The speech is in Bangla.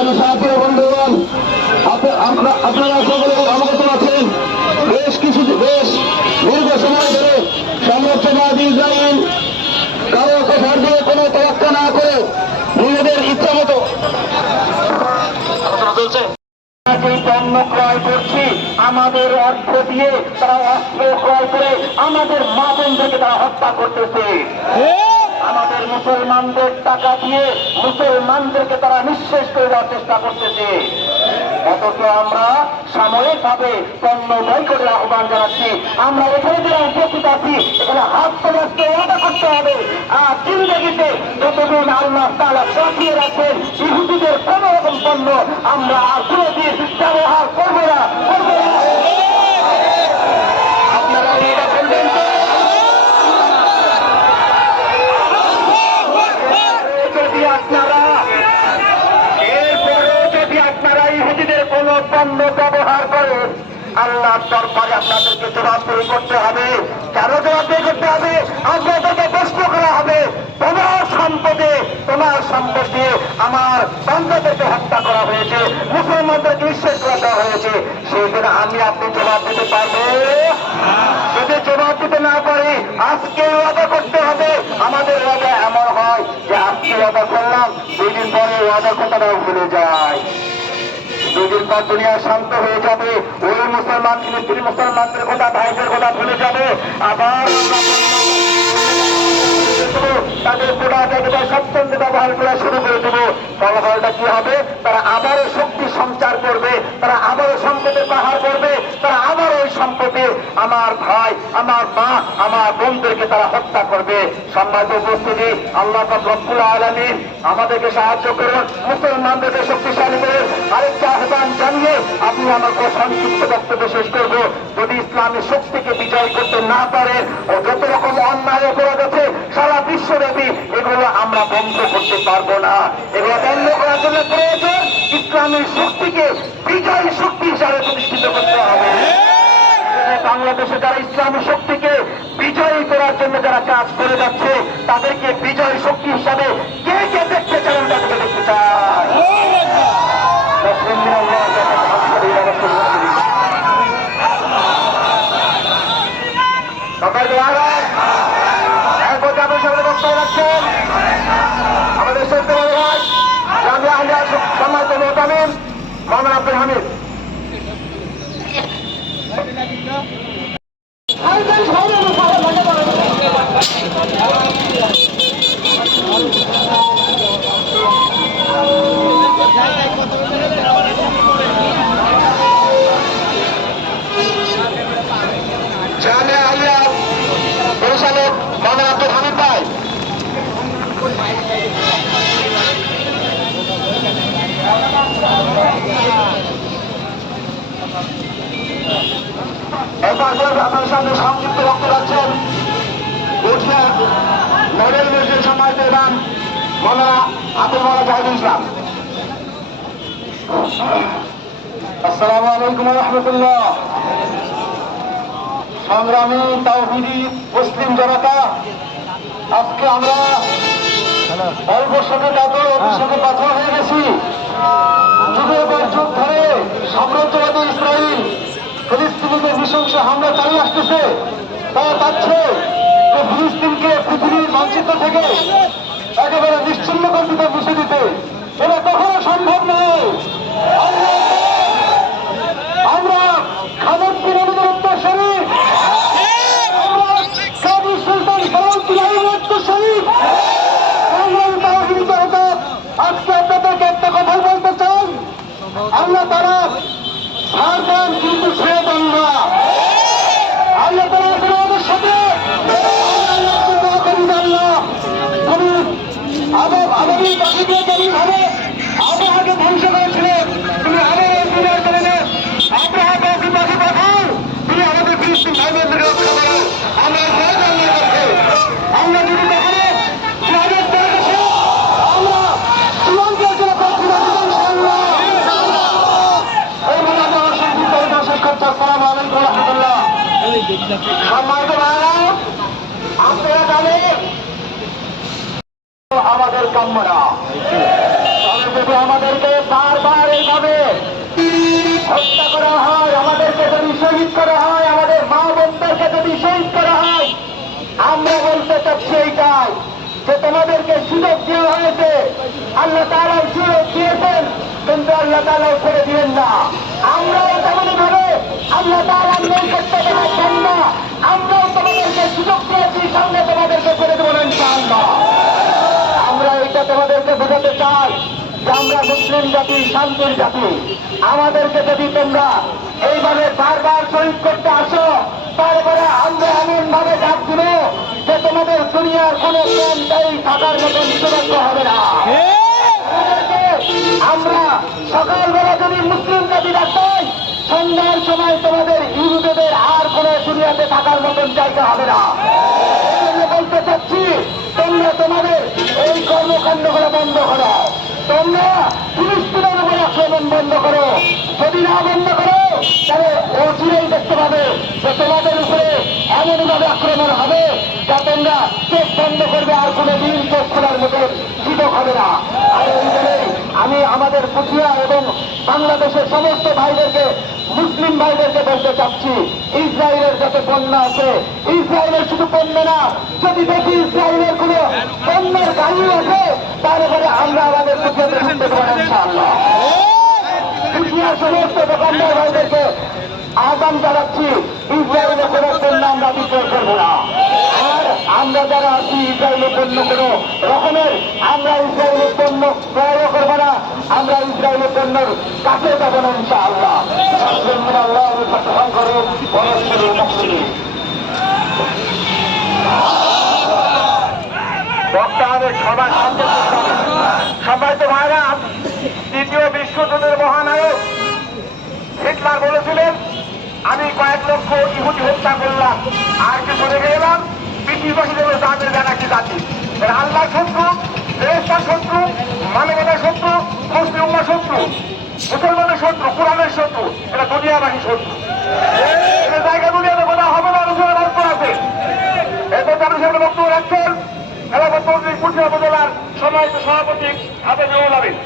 সংগ্রামী সাথী বন্ধুগণ, আপনারা সকলে অবগত আছেন, বেশ দীর্ঘ সময় ধরে সাম্রাজ্যবাদী ইসরায়েল কারো কথার দিয়ে কোনো তোয়াক্কা না করে নিজেদের ইচ্ছা মতো পণ্য ক্রয় করছি, আমাদের অর্থ দিয়ে তারা অস্ত্র ক্রয় করে আমাদের মা বোনদেরকে তারা হত্যা করতেছে। আমাদের মুসলমানদের টাকা দিয়ে মুসলমানদেরকে তারা নিঃশেষ করে দেওয়ার চেষ্টা করতেছে। অথচ আমরা সাময়িকভাবে পণ্য বয়কটের আহ্বান জানাচ্ছি। আমরা এখানে যারা উপস্থিত আছি, এখানে হাত তোলাতে ওয়াদা করতে হবে, আর জিন্দেগিতে যতদিন আল্লাহ তাআলা সাজিয়ে রাখেন ইহুদিদের কোন রকম পণ্য আমরা আর কোনদিন ব্যবহার করবো না। আপনারা এটা বলবেন তো? কোন পণ্য ব্যবহার করে আল্লাহর দরবারে আপনাদেরকে জবাবদিহি করতে হবে। কেন জবাবদিহি করতে হবে? আপনাদেরকে প্রশ্ন করা হবে, তোমার সম্পদ দিয়ে আমার বান্দাদেরকে হত্যা করা হয়েছে, মুসলমানদেরকে নিঃশেষ করা দেওয়া হয়েছে। সেই জন্য আমি আপনি জবাব দিতে পারবো? যদি জবাব দিতে না পারি, আজকে ওয়াদা করতে হবে। আমাদের ওয়াদা এমন হয় যে আজকে ওয়াদা করলাম, 2 দিন পরে ওয়াদা কথাটাও ভুলে যায়। 2 দিন পর দুনিয়া শান্ত হয়ে যাবে, ওই মুসলমান স্ত্রী মুসলমানদের কথা, ভাইদের কথা ভুলে যাবে। আবার তাদের গোড়া জায়গায় স্বচ্ছন্দে ব্যবহার করা শুরু করে দেবো। ফলাফলটা কি হবে? তারা আবারও শক্তি সঞ্চার করবে, তারা আবারও সম্পদের পাহাড় করবে, তারা আবার ওই সম্পদে আমার ভাই, আমার মা, আমার বোনদেরকে তারা হত্যা করবে। সম্মানিত উপস্থিতি, আল্লাহ পাক রব্বুল আলামিন আমাদেরকে সাহায্য করুন, মুসলমানদেরকে শক্তিশালী করুন। আরেকটা আহ্বান জানিয়ে আপনি আমার সংক্ষিপ্ত বক্তব্য শেষ করব। যদি ইসলামী শক্তিকে বিজয় করতে না পারে ও যত রকম অন্যায় অপরাধ আছে সারা বিশ্বব্যাপী, এগুলো আমরা বন্ধ করতে পারবো না। এগুলো বন্ধ করার জন্য প্রয়োজন ইসলামী শক্তিকে বিজয় শক্তি হিসাবে প্রতিষ্ঠিত করতে হবে। বাংলাদেশে যারা ইসলামী শক্তিকে বিজয়ী করার জন্য যারা কাজ করে যাচ্ছে, তাদেরকে বিজয় শক্তি হিসাবে কে কে দেখতে চান? তাদেরকে দেখতে চায়। আমাদের সম্মানিত মোহতামিম মাওলানা আব্দুল হামিদ, জামিয়া আলিয়া পরিচালক মাওলানা আব্দুল হামিদ ভাই, আপনার সামনে সংক্ষিপ্ত বক্তব্য রাখছেন উঠিয়া মডেল মসজিদ সম্মানিত ইমাম মাওলানা আব্দুল মাওলা জাহিদুল ইসলাম। আসসালামু আলাইকুম ওয়া রাহমাতুল্লাহ। সংগ্রামী তাওহীদি মুসলিম জনতা, আজকে আমরা অল্প শোকে কাতর, অতি শোকে পাথর হয়ে গেছি। যুগের পর যুগ ধরে সাম্রাজ্যবাদী ইসরায়েল ফিলিস্তিনিদের নৃশংস হামলা চালিয়ে আসতেছে। তারা চাচ্ছে যে ফিলিস্তিনকে পৃথিবীর মানচিত্র থেকে একেবারে নিশ্চিহ্ন করে দিতে, মুছে দিতে। এটা কখনো সম্ভব নয়। আমরা খালেদপুর উত্তর শরীফ, আমরা কাজী সুলতান সালাউদ্দিন উত্তর শরীফ, আজকে আপনাদেরকে একটা কথা বলতে চান, আল্লাহ তারা ছাড় দেন কিন্তু ছেড়ে দেন না। আল্লাহ তারা আছেন আমাদের সাথে। আগামী পাখিকে যেমন ভাবে আবহাওয়াকে ধ্বংস করেছিলেন, তুমি আবার বিদায় করে নেন। আবহাওয়াকে পাখি পাঠাও, তুমি আমাদের ফিলিস্তিন ভাই বোনদের রক্ষা করো। আমরা আমরা যদি কখনো আমাদের কাম্য না। বারবার এইভাবে হত্যা করা হয়, আমাদেরকে যদি শহীদ করা হয়, আমাদের মা বোনদেরকে যদি শহীদ করা হয়, আমরা বলতে চাচ্ছি এইটাই যে তোমাদেরকে সুযোগ দেওয়া হয়েছে, আল্লাহ তাআলা সুযোগ দিয়েছেন, কিন্তু আল্লাহ তাআলা ছেড়ে দিবেন না। আমরাও তেমনি ভাবে আল্লাহ তাআলার নৈকট্য দেওয়ার জন্য আমরাও তোমাদেরকে সুযোগ দিয়েছি, সামনে তোমাদেরকে ছেড়ে দেবো না ইনশাআল্লাহ। আমরা এটা তোমাদেরকে বোঝাতে চাই যে আমরা মুসলিম জাতি, শান্তির জাতি। আমাদেরকে যদি তোমরা এইভাবে বারবার শহীদ করতে আসো, তারপরে আমরা এমন ভাবে ডাক দিব যে তোমাদের দুনিয়ার কোন প্রান্তেই থাকার মতন সুযোগ্য হবে না। আমরা সকালবেলা যদি মুসলিম জাতি ডাকতাই, সন্ধ্যার সময় তোমাদের ইহুদিদের আর কোন দুনিয়াতে থাকার মতন জায়গা হবে না। বলতে চাচ্ছি, তোমরা তোমাদের এই কর্মকাণ্ডগুলো বন্ধ করো, তোমরা ফিলিস্তিনের উপরে আক্রমণ বন্ধ করো। যদি না বন্ধ করো, তাহলে অচিরেই দেখতে পাবে যে তোমাদের উপরে এমনভাবে আক্রমণ হবে যা তোমরা চোখ বন্ধ করবে, আর কোনো দিন চোখ খোলার মতো সুযোগ হবে না। আর এই জন্যই আমি আমাদের পুঠিয়া এবং বাংলাদেশের সমস্ত ভাইদেরকে, মুসলিম ভাইদেরকে বলতে চাচ্ছি, ইসরায়েলের যত পণ্য আছে, ইসরায়েলের শুধু পণ্য না, যদি দেখি ইসরায়েলের কোন পণ্যের গাড়ি আছে, তারপরে আমরা আমাদের পুঠিয়াতে ঢুকতে পারি ইনশাআল্লাহ। পুঠিয়ার সমস্ত দোকানদার ভাইদেরকে আহ্বান জানাচ্ছি, ইসরায়েলের কোন পণ্য আমরা বিক্রয় করবো না। আর আমরা যারা আছি, ইসরায়েলের পণ্য কোন রকমের আমরা ইসরায়েলের পণ্য ক্রয় করবো না, আমরা ইসরায়েলের পণ্যের কাছে যাবো না ইনশাআল্লাহ। আল্লাহ করুন, বক্তাদের সবাই সবাই তো ভাইরা, তৃতীয় বিশ্বযুদ্ধের মহানায়ক হিটলার বলেছিলেন, আমি কয়েক লক্ষ ইহুদি হত্যা করলাম, আর কিছু রেখে গেলাম, পৃথিবীবাসী যেন জানের জানাকি জাতি। আল্লাহ শত্রু, ফেরেশতার শত্রু, মানবতার শত্রু, মুসলিম উম্মাহর শত্রু, মুসলমানের শত্রু, কোরআনের শত্রু, এটা দুনিয়াবাসী শত্রু। জায়গা দুনিয়াতে বলা হবে না, রসুলের অর্থ আছে। এরপর আপনি সেখানে বক্তব্য রাখছেন এলাকার মন্ত্রী, কুঠিয়া উপজেলার সম্মানিত সভাপতি হাফেজ রুহুল আমিন।